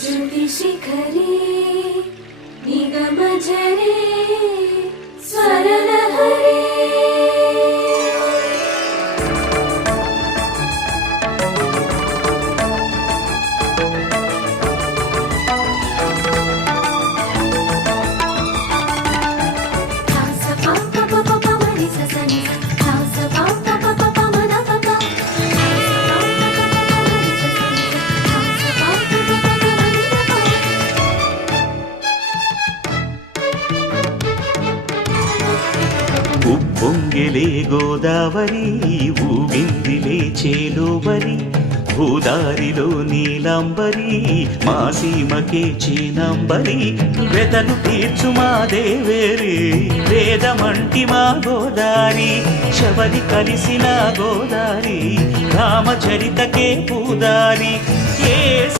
श्रुतिशिखरे निगमजरे स्वरलहरे ఉప్పొంగెలే గోదావరి ఊగిందిలే చేలోబరి భూదారిలో నీలాంబరి మా సీమకే చీనాంబరి వెతలు తీర్చు మా దేవేరి వేదమంటి మా గోదారి శబరి కలిసిన గోదారి రామచరితకే పూదారి ఏ